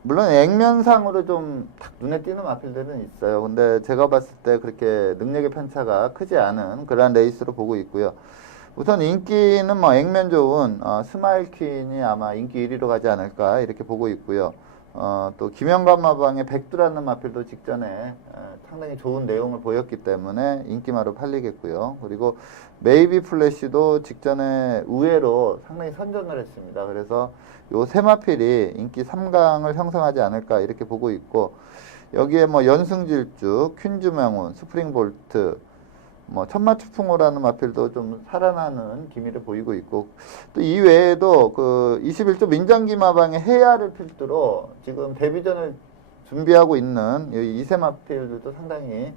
물론 액면상으로 좀 탁 눈에 띄는 마필들은 있어요. 근데 제가 봤을 때 그렇게 능력의 편차가 크지 않은 그런 레이스로 보고 있고요. 우선 인기는 뭐 액면 좋은 스마일 퀸이 아마 인기 1위로 가지 않을까 이렇게 보고 있고요. 또 김영관 마방의 백두라는 마필도 직전에 상당히 좋은 내용을 보였기 때문에 인기마로 팔리겠고요. 그리고 메이비 플래시도 직전에 의외로 상당히 선전을 했습니다. 그래서 요 세 마필이 인기 3강을 형성하지 않을까 이렇게 보고 있고, 여기에 뭐 연승질주, 퀸즈명운, 스프링볼트, 뭐 천마추풍호라는 마필도 좀 살아나는 기미를 보이고 있고, 또 이 외에도 그 21조 민정기마방의 해야를 필두로 지금 데뷔전을 준비하고 있는 이 세 마필들도 상당히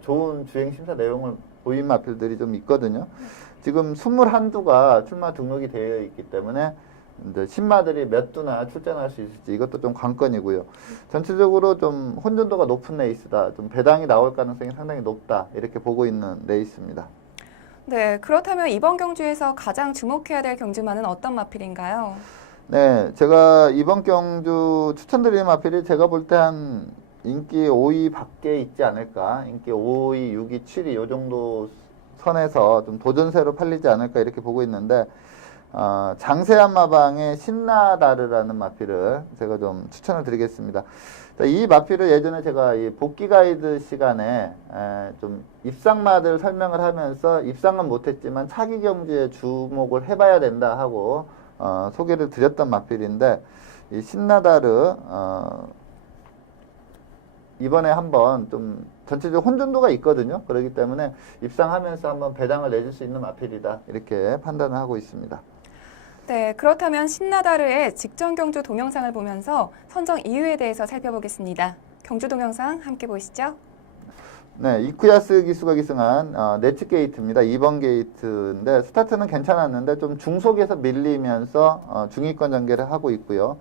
좋은 주행 심사 내용을 보인 마필들이 좀 있거든요. 지금 21두가 출마 등록이 되어 있기 때문에 이제 신마들이 몇 두나 출전할 수 있을지 이것도 좀 관건이고요. 전체적으로 좀 혼전도가 높은 레이스다. 좀 배당이 나올 가능성이 상당히 높다. 이렇게 보고 있는 레이스입니다. 네, 그렇다면 이번 경주에서 가장 주목해야 될 경주마는 어떤 마필인가요? 네, 제가 이번 경주 추천드리는 마필이 제가 볼 때 한 인기 5위 밖에 있지 않을까. 인기 5위, 6위, 7위 이 정도 선에서 좀 도전세로 팔리지 않을까 이렇게 보고 있는데, 장세한 마방의 신나다르라는 마필을 제가 좀 추천을 드리겠습니다. 자, 이 마필을 예전에 제가 이 복귀 가이드 시간에 좀 입상마들 설명을 하면서 입상은 못했지만 차기 경주에 주목을 해봐야 된다 하고 소개를 드렸던 마필인데, 이 신나다르 이번에 한번 좀 전체적으로 혼전도가 있거든요. 그렇기 때문에 입상하면서 한번 배당을 내줄 수 있는 마필이다 이렇게 판단을 하고 있습니다. 네, 그렇다면 신나다르의 직전 경주 동영상을 보면서 선정 이유에 대해서 살펴보겠습니다. 경주 동영상 함께 보시죠. 네, 이쿠야스 기수가 기승한 네츠 게이트입니다. 2번 게이트인데 스타트는 괜찮았는데 좀 중속에서 밀리면서 중위권 전개를 하고 있고요.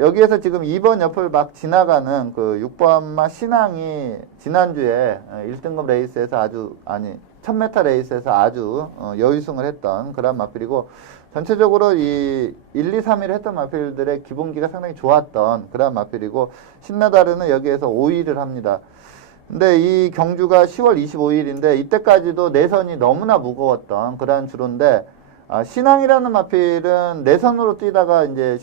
여기에서 지금 2번 옆을 막 지나가는 그 6번마 신앙이 지난주에 1등급 레이스에서 1000m 레이스에서 아주 여유승을 했던 그런 마필이고, 전체적으로 이 1, 2, 3위를 했던 마필들의 기본기가 상당히 좋았던 그런 마필이고, 신나다르는 여기에서 5위를 합니다. 근데 이 경주가 10월 25일인데 이때까지도 내선이 너무나 무거웠던 그러한 주로인데, 신앙이라는 마필은 내선으로 뛰다가 이제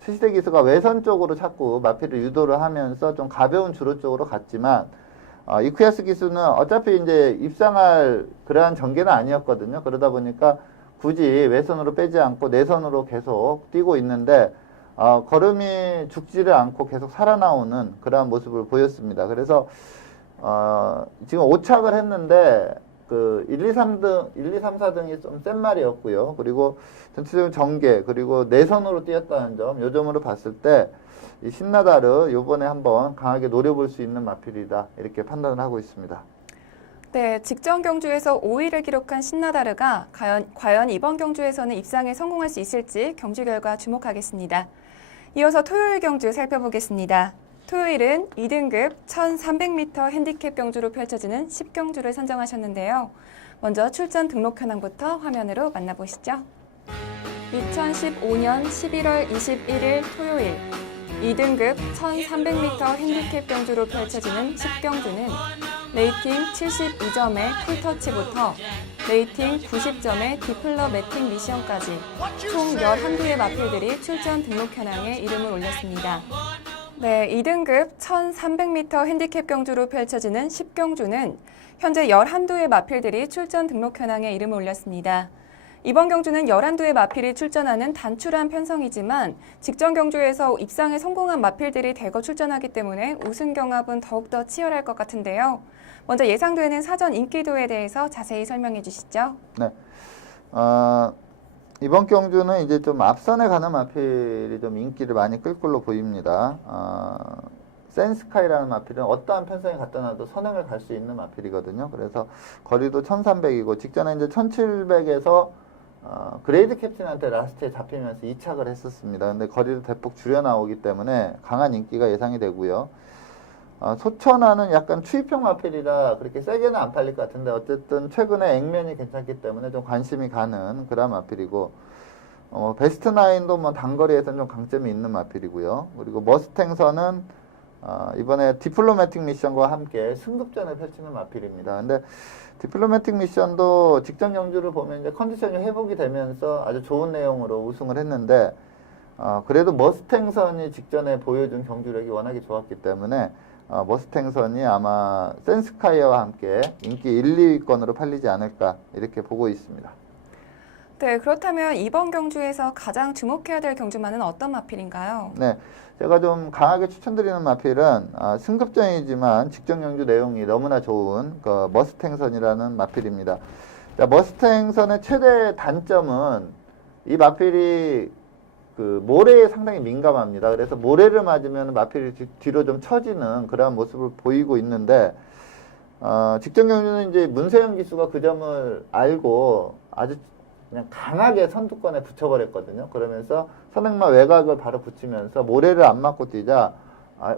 수시대 기수가 외선 쪽으로 자꾸 마필을 유도를 하면서 좀 가벼운 주로 쪽으로 갔지만, 이쿠야스 기수는 어차피 이제 입상할 그러한 전개는 아니었거든요. 그러다 보니까 굳이 외선으로 빼지 않고 내선으로 계속 뛰고 있는데, 걸음이 죽지를 않고 계속 살아나오는 그러한 모습을 보였습니다. 그래서, 지금 5착을 했는데, 1, 2, 3, 4등이 좀 센 말이었고요. 그리고 전체적인 전개, 그리고 내선으로 뛰었다는 점, 요 점으로 봤을 때, 이 신나다르 요번에 한번 강하게 노려볼 수 있는 마필이다. 이렇게 판단을 하고 있습니다. 네, 직전 경주에서 5위를 기록한 신나다르가 과연 이번 경주에서는 입상에 성공할 수 있을지 경주 결과 주목하겠습니다. 이어서 토요일 경주 살펴보겠습니다. 토요일은 2등급 1300m 핸디캡 경주로 펼쳐지는 10경주를 선정하셨는데요. 먼저 출전 등록 현황부터 화면으로 만나보시죠. 2015년 11월 21일 토요일 2등급 1300m 핸디캡 경주로 펼쳐지는 10경주는 레이팅 72점의 풀터치부터 레이팅 90점의 디플로매틱 미션까지 총 11개의 마필들이 출전 등록 현황에 이름을 올렸습니다. 네, 2등급 1300m 핸디캡 경주로 펼쳐지는 10경주는 현재 11두의 마필들이 출전 등록 현황에 이름을 올렸습니다. 이번 경주는 11두의 마필이 출전하는 단출한 편성이지만 직전 경주에서 입상에 성공한 마필들이 대거 출전하기 때문에 우승 경합은 더욱더 치열할 것 같은데요. 먼저 예상되는 사전 인기도에 대해서 자세히 설명해 주시죠. 네. 이번 경주는 이제 좀 앞선에 가는 마필이 좀 인기를 많이 끌 걸로 보입니다. 센스카이라는 마필은 어떠한 편성에 갖다 놔도 선행을 갈 수 있는 마필이거든요. 그래서 거리도 1300이고 직전에 이제 1700에서 그레이드 캡틴한테 라스트에 잡히면서 2착을 했었습니다. 근데 거리를 대폭 줄여 나오기 때문에 강한 인기가 예상이 되고요. 소천하는 약간 추입형 마필이라 그렇게 세게는 안 팔릴 것 같은데 어쨌든 최근에 액면이 괜찮기 때문에 좀 관심이 가는 그런 마필이고 베스트 나인도 뭐 단거리에서는 좀 강점이 있는 마필이고요. 그리고 머스탱선은 이번에 디플로매틱 미션과 함께 승급전을 펼치는 마필입니다. 근데 디플로매틱 미션도 직전 경주를 보면 이제 컨디션이 회복이 되면서 아주 좋은 내용으로 우승을 했는데 그래도 머스탱선이 직전에 보여준 경주력이 워낙에 좋았기 때문에 머스탱선이 아마 센스카이어와 함께 인기 1, 2위권으로 팔리지 않을까 이렇게 보고 있습니다. 네, 그렇다면 이번 경주에서 가장 주목해야 될 경주마는 어떤 마필인가요? 네, 제가 좀 강하게 추천드리는 마필은 승급전이지만 직전 경주 내용이 너무나 좋은 그 머스탱선이라는 마필입니다. 자, 머스탱선의 최대 단점은 이 마필이 그 모래에 상당히 민감합니다. 그래서 모래를 맞으면 마필이 뒤로 좀 처지는 그러한 모습을 보이고 있는데 직전 경주는 이제 문세영 기수가 그 점을 알고 아주 그냥 강하게 선두권에 붙여버렸거든요. 그러면서 선행마 외곽을 바로 붙이면서 모래를 안 맞고 뛰자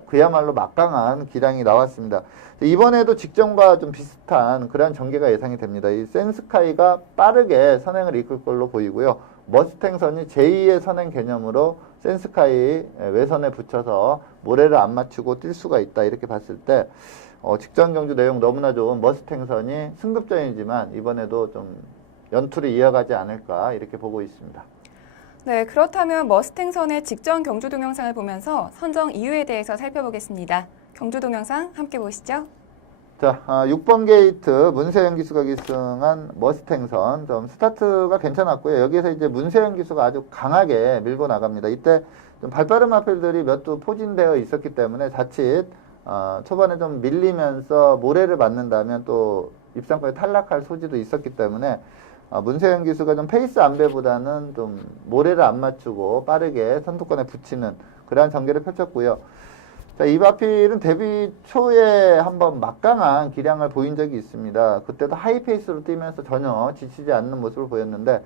그야말로 막강한 기량이 나왔습니다. 이번에도 직전과 좀 비슷한 그러한 전개가 예상이 됩니다. 이 센스카이가 빠르게 선행을 이끌 걸로 보이고요. 머스탱선이 제2의 선행 개념으로 센스카이 외선에 붙여서 모래를 안 맞추고 뛸 수가 있다. 이렇게 봤을 때 직전 경주 내용 너무나 좋은 머스탱선이 승급전이지만 이번에도 좀 연투를 이어가지 않을까 이렇게 보고 있습니다. 네, 그렇다면 머스탱선의 직전 경주 동영상을 보면서 선정 이유에 대해서 살펴보겠습니다. 경주 동영상 함께 보시죠. 자, 6번 게이트 문세영 기수가 기승한 머스탱선 좀 스타트가 괜찮았고요. 여기에서 이제 문세영 기수가 아주 강하게 밀고 나갑니다. 이때 좀 발빠른 마필들이 몇 두 포진되어 있었기 때문에 자칫 초반에 좀 밀리면서 모래를 맞는다면 또 입상권에 탈락할 소지도 있었기 때문에 문세영 기수가 좀 페이스 안배보다는 좀 모래를 안 맞추고 빠르게 선두권에 붙이는 그러한 전개를 펼쳤고요. 자, 이 마필은 데뷔 초에 한번 막강한 기량을 보인 적이 있습니다. 그때도 하이페이스로 뛰면서 전혀 지치지 않는 모습을 보였는데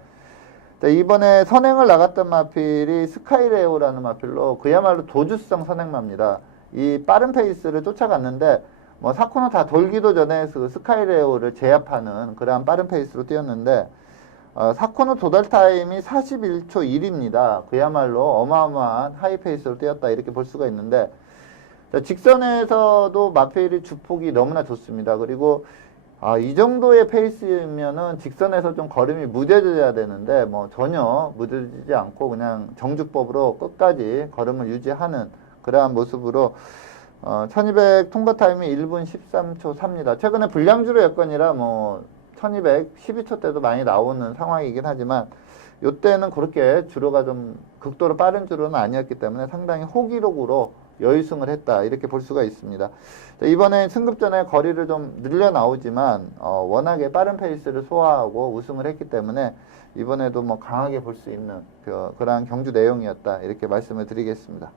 자, 이번에 선행을 나갔던 마필이 스카이레오라는 마필로 그야말로 도주성 선행마입니다. 이 빠른 페이스를 쫓아갔는데 뭐 4코너 다 돌기도 전에 스카이레오를 제압하는 그러한 빠른 페이스로 뛰었는데 4코너 도달 타임이 41초 1입니다. 그야말로 어마어마한 하이 페이스로 뛰었다 이렇게 볼 수가 있는데 직선에서도 마필이 주폭이 너무나 좋습니다. 그리고 이 정도의 페이스면은 직선에서 좀 걸음이 무뎌져야 되는데 뭐 전혀 무뎌지지 않고 그냥 정주법으로 끝까지 걸음을 유지하는 그러한 모습으로 1200 통과 타임이 1분 13초 4입니다. 최근에 불량주로 여건이라 뭐 1200 12초 때도 많이 나오는 상황이긴 하지만 이때는 그렇게 주로가 좀 극도로 빠른 주로는 아니었기 때문에 상당히 호기록으로 여유승을 했다 이렇게 볼 수가 있습니다. 이번에 승급전에 거리를 좀 늘려 나오지만 워낙에 빠른 페이스를 소화하고 우승을 했기 때문에 이번에도 뭐 강하게 볼 수 있는 그러한 경주 내용이었다 이렇게 말씀을 드리겠습니다.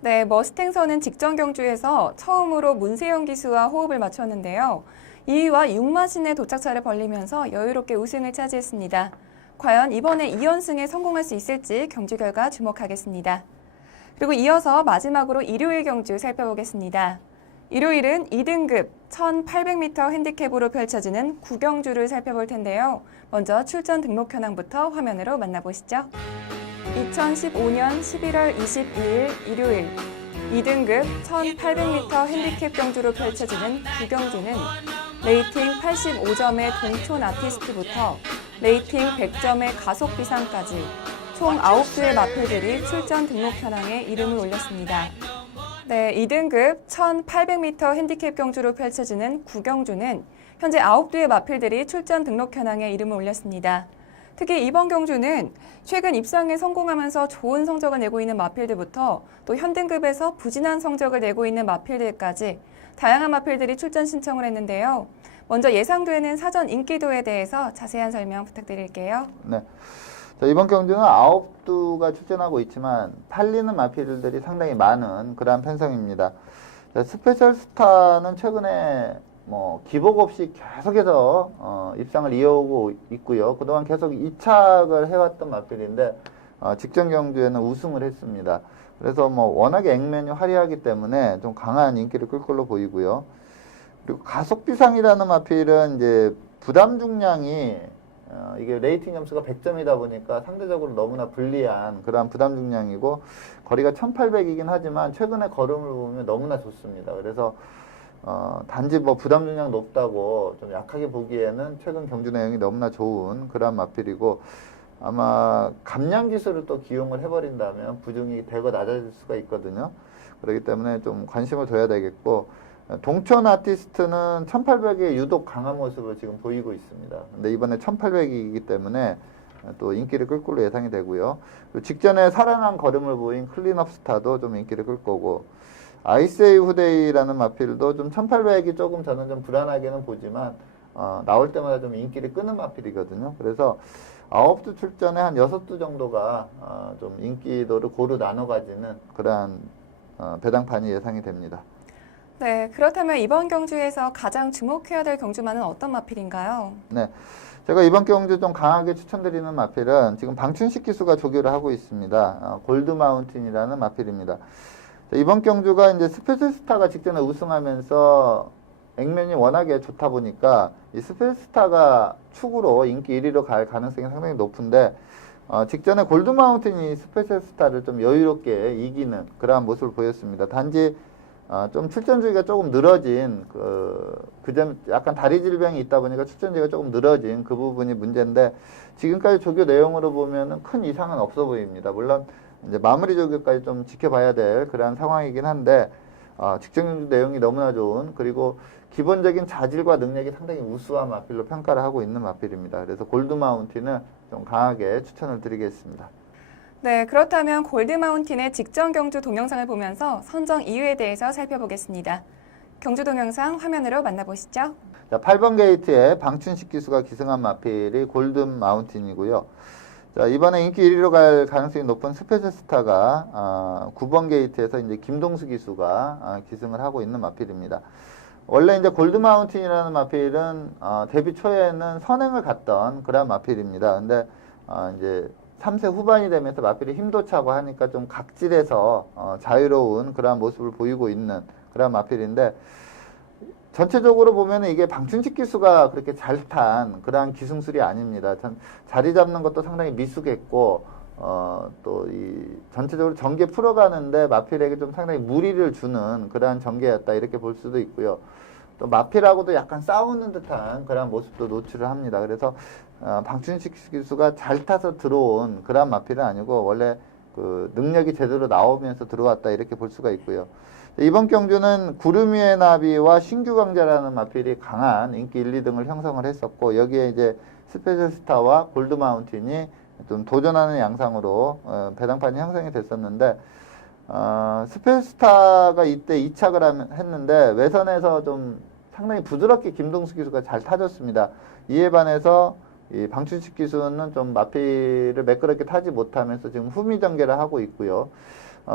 네, 머스탱선은 직전 경주에서 처음으로 문세영 기수와 호흡을 맞췄는데요. 2위와 6마신의 도착차를 벌리면서 여유롭게 우승을 차지했습니다. 과연 이번에 2연승에 성공할 수 있을지 경주 결과 주목하겠습니다. 그리고 이어서 마지막으로 일요일 경주 살펴보겠습니다. 일요일은 2등급 1800m 핸디캡으로 펼쳐지는 구경주를 살펴볼 텐데요. 먼저 출전 등록 현황부터 화면으로 만나보시죠. 2015년 11월 22일 일요일 2등급 1800m 핸디캡 경주로 펼쳐지는 구경주는 레이팅 85점의 동촌 아티스트부터 레이팅 100점의 가속 비상까지 총 9두의 마필들이 출전 등록 현황에 이름을 올렸습니다. 네, 2등급 1800m 핸디캡 경주로 펼쳐지는 구경주는 현재 9두의 마필들이 출전 등록 현황에 이름을 올렸습니다. 특히 이번 경주는 최근 입상에 성공하면서 좋은 성적을 내고 있는 마필들부터 또 현등급에서 부진한 성적을 내고 있는 마필들까지 다양한 마필들이 출전 신청을 했는데요. 먼저 예상되는 사전 인기도에 대해서 자세한 설명 부탁드릴게요. 네. 자, 이번 경주는 9두가 출전하고 있지만 팔리는 마필들이 상당히 많은 그러한 편성입니다. 자, 스페셜 스타는 최근에 기복 없이 계속해서 입상을 이어오고 있고요. 그동안 계속 이착을 해왔던 마필인데 직전 경주에는 우승을 했습니다. 그래서 워낙에 액면이 화려하기 때문에 좀 강한 인기를 끌 걸로 보이고요. 그리고 가속비상이라는 마필은 이제 부담 중량이 이게 레이팅 점수가 100점이다 보니까 상대적으로 너무나 불리한 그러한 부담 중량이고 거리가 1800이긴 하지만 최근에 걸음을 보면 너무나 좋습니다. 그래서 단지 부담 중량 높다고 좀 약하게 보기에는 최근 경주 내용이 너무나 좋은 그러한 마필이고 아마 감량 기술을 또 기용을 해버린다면 부중이 대거 낮아질 수가 있거든요. 그렇기 때문에 좀 관심을 둬야 되겠고 동촌 아티스트는 1800에 유독 강한 모습을 지금 보이고 있습니다. 근데 이번에 1800이기 때문에 또 인기를 끌 걸로 예상이 되고요. 그리고 직전에 살아난 걸음을 보인 클린업 스타도 좀 인기를 끌 거고 아이세이 후데이라는 마필도 좀 1800이 조금 저는 좀 불안하게는 보지만 나올 때마다 좀 인기를 끄는 마필이거든요. 그래서 9두 출전에 한 6두 정도가 좀 인기도를 고루 나눠 가지는 그러한 배당판이 예상이 됩니다. 네, 그렇다면 이번 경주에서 가장 주목해야 될 경주마는 어떤 마필인가요? 네, 제가 이번 경주 좀 강하게 추천드리는 마필은 지금 방춘식 기수가 조교를 하고 있습니다. 골드 마운틴이라는 마필입니다. 이번 경주가 이제 스페셜 스타가 직전에 우승하면서 액면이 워낙에 좋다 보니까 이 스페셜 스타가 축으로 인기 1위로 갈 가능성이 상당히 높은데 직전에 골드 마운틴이 스페셜 스타를 좀 여유롭게 이기는 그러한 모습을 보였습니다. 단지 좀 출전주기가 조금 늘어진 그 점 약간 다리 질병이 있다 보니까 출전주기가 조금 늘어진 그 부분이 문제인데 지금까지 조교 내용으로 보면은 큰 이상은 없어 보입니다. 물론 이제 마무리 조교까지 좀 지켜봐야 될 그러한 상황이긴 한데 직전 경주 내용이 너무나 좋은 그리고 기본적인 자질과 능력이 상당히 우수한 마필로 평가를 하고 있는 마필입니다. 그래서 골드 마운틴을 좀 강하게 추천을 드리겠습니다. 네, 그렇다면 골드 마운틴의 직전 경주 동영상을 보면서 선정 이유에 대해서 살펴보겠습니다. 경주 동영상 화면으로 만나보시죠. 자, 8번 게이트에 방춘식 기수가 기승한 마필이 골드 마운틴이고요. 자, 이번에 인기 1위로 갈 가능성이 높은 스페셜 스타가 9번 게이트에서 이제 김동수 기수가 기승을 하고 있는 마필입니다. 원래 이제 골드 마운틴이라는 마필은 데뷔 초에는 선행을 갔던 그런 마필입니다. 근데 이제 3세 후반이 되면서 마필이 힘도 차고 하니까 좀 각질해서 자유로운 그런 모습을 보이고 있는 그런 마필인데 전체적으로 보면 이게 방춘식 기수가 그렇게 잘 탄 그러한 기승술이 아닙니다. 자리 잡는 것도 상당히 미숙했고 또 이 전체적으로 전개 풀어가는데 마필에게 좀 상당히 무리를 주는 그러한 전개였다 이렇게 볼 수도 있고요. 또 마필하고도 약간 싸우는 듯한 그런 모습도 노출을 합니다. 그래서 방춘식 기수가 잘 타서 들어온 그런 마필은 아니고 원래 그 능력이 제대로 나오면서 들어왔다 이렇게 볼 수가 있고요. 이번 경주는 구름 위의 나비와 신규 강자라는 마필이 강한 인기 1, 2등을 형성을 했었고 여기에 이제 스페셜 스타와 골드 마운틴이 좀 도전하는 양상으로 배당판이 형성이 됐었는데 스페셜 스타가 이때 이착을 했는데 외선에서 좀 상당히 부드럽게 김동수 기수가 잘 타줬습니다. 이에 반해서 이 방춘식 기수는 좀 마필을 매끄럽게 타지 못하면서 지금 후미 전개를 하고 있고요.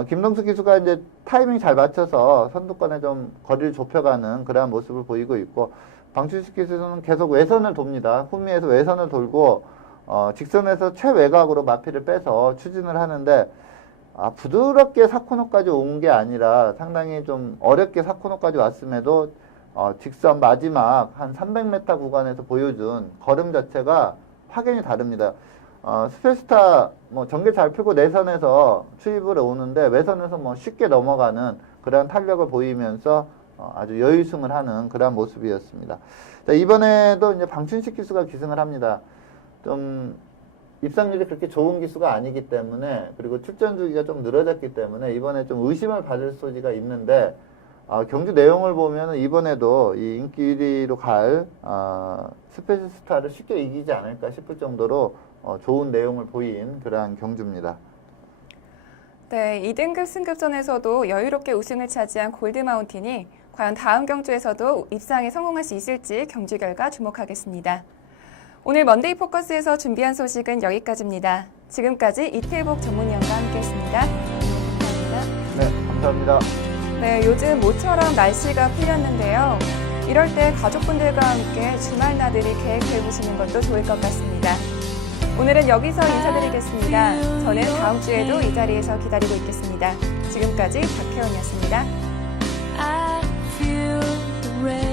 김동수 기수가 이제 타이밍 잘 맞춰서 선두권에 좀 거리를 좁혀가는 그러한 모습을 보이고 있고 방춘식 기수는 계속 외선을 돕니다. 후미에서 외선을 돌고 직선에서 최외곽으로 마필을 빼서 추진을 하는데 부드럽게 사코노까지 온 게 아니라 상당히 좀 어렵게 사코노까지 왔음에도 직선 마지막 한 300m 구간에서 보여준 걸음 자체가 확연히 다릅니다. 스페스타 전개 잘 펴고 내선에서 추입을 오는데 외선에서 쉽게 넘어가는 그런 탄력을 보이면서 아주 여유승을 하는 그러한 모습이었습니다. 자, 이번에도 이제 방춘식 기수가 기승을 합니다. 좀 입상률이 그렇게 좋은 기수가 아니기 때문에, 그리고 출전 주기가 좀 늘어졌기 때문에 이번에 좀 의심을 받을 소지가 있는데, 경주 내용을 보면 이번에도 이 인기 1위로 갈 스페셜스타를 쉽게 이기지 않을까 싶을 정도로 좋은 내용을 보인 그러한 경주입니다. 네, 2등급 승급전에서도 여유롭게 우승을 차지한 골드마운틴이 과연 다음 경주에서도 입상에 성공할 수 있을지 경주 결과 주목하겠습니다. 오늘 먼데이 포커스에서 준비한 소식은 여기까지입니다. 지금까지 이태복 전문위원과 함께했습니다. 감사합니다. 네, 감사합니다. 네, 요즘 모처럼 날씨가 풀렸는데요. 이럴 때 가족분들과 함께 주말 나들이 계획해보시는 것도 좋을 것 같습니다. 오늘은 여기서 인사드리겠습니다. 저는 다음 주에도 이 자리에서 기다리고 있겠습니다. 지금까지 박혜원이었습니다. I feel the rain.